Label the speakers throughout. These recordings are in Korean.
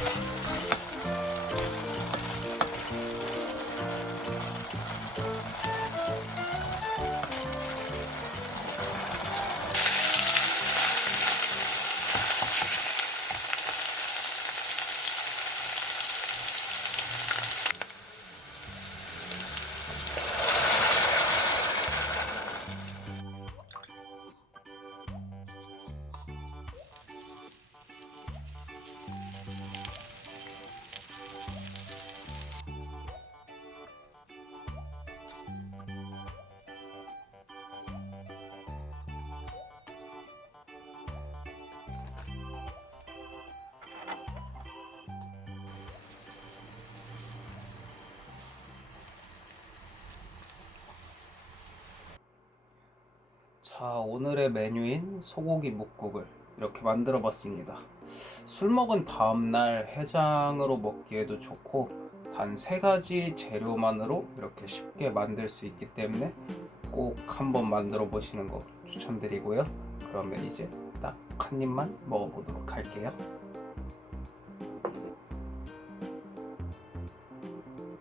Speaker 1: you 자, 오늘의 메뉴인 소고기 묵국을 이렇게 만들어 봤습니다. 술 먹은 다음날 해장으로 먹기에도 좋고, 단 세 가지 재료만으로 이렇게 쉽게 만들 수 있기 때문에 꼭 한번 만들어 보시는 거 추천드리고요. 그러면 이제 딱 한 입만 먹어보도록 할게요.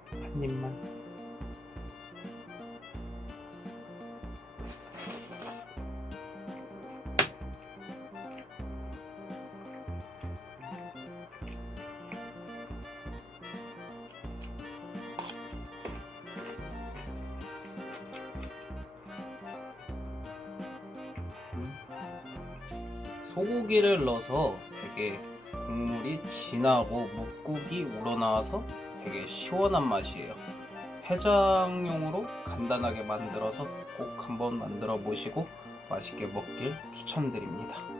Speaker 1: 한 입만. 소고기를 넣어서 되게 국물이 진하고 묵국이 우러나와서 되게 시원한 맛이에요. 해장용으로 간단하게 만들어서 꼭 한번 만들어 보시고 맛있게 먹길 추천드립니다.